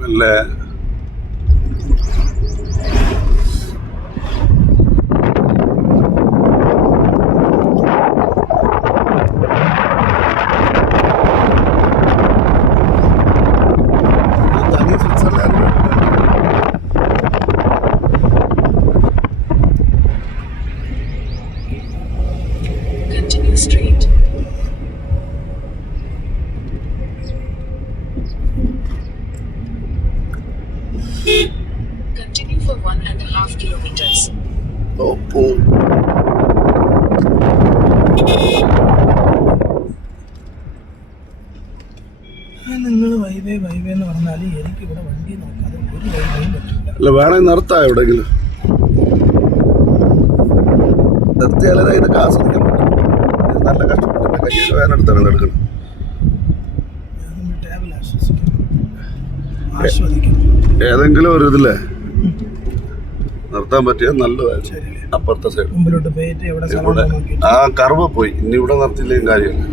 നല്ല Continue for 1.5 kilometers. നിങ്ങൾ viva എന്ന് പറഞ്ഞാൽ എനിക്ക് ഇവിടെ വണ്ടി നോക്കാതെ ഒരു വൈവേയും പറ്റില്ല. അല്ല, വേണമെങ്കിൽ നിർത്താം എവിടെയെങ്കിലും. നിർത്തിയാലേ ഇതൊക്കെ ആസ്വദിക്കാൻ പറ്റും. നല്ല കഷ്ടപ്പെട്ട കയ്യൊക്കെ വേനെടുത്താണ് എടുക്കണം. ടേബിൾ ആസ്വദിക്കും. ഏതെങ്കിലും ഒരു ഇതില്ലേ നിർത്താൻ പറ്റിയാൽ നല്ലതായിരുന്നു. അപ്പുറത്തെ സൈഡ് മുമ്പിലോട്ട് പോയിട്ട് എവിടെ ആ കർവ് പോയി. ഇനി ഇവിടെ നിർത്തിയില്ലെങ്കിൽ കാര്യമില്ല.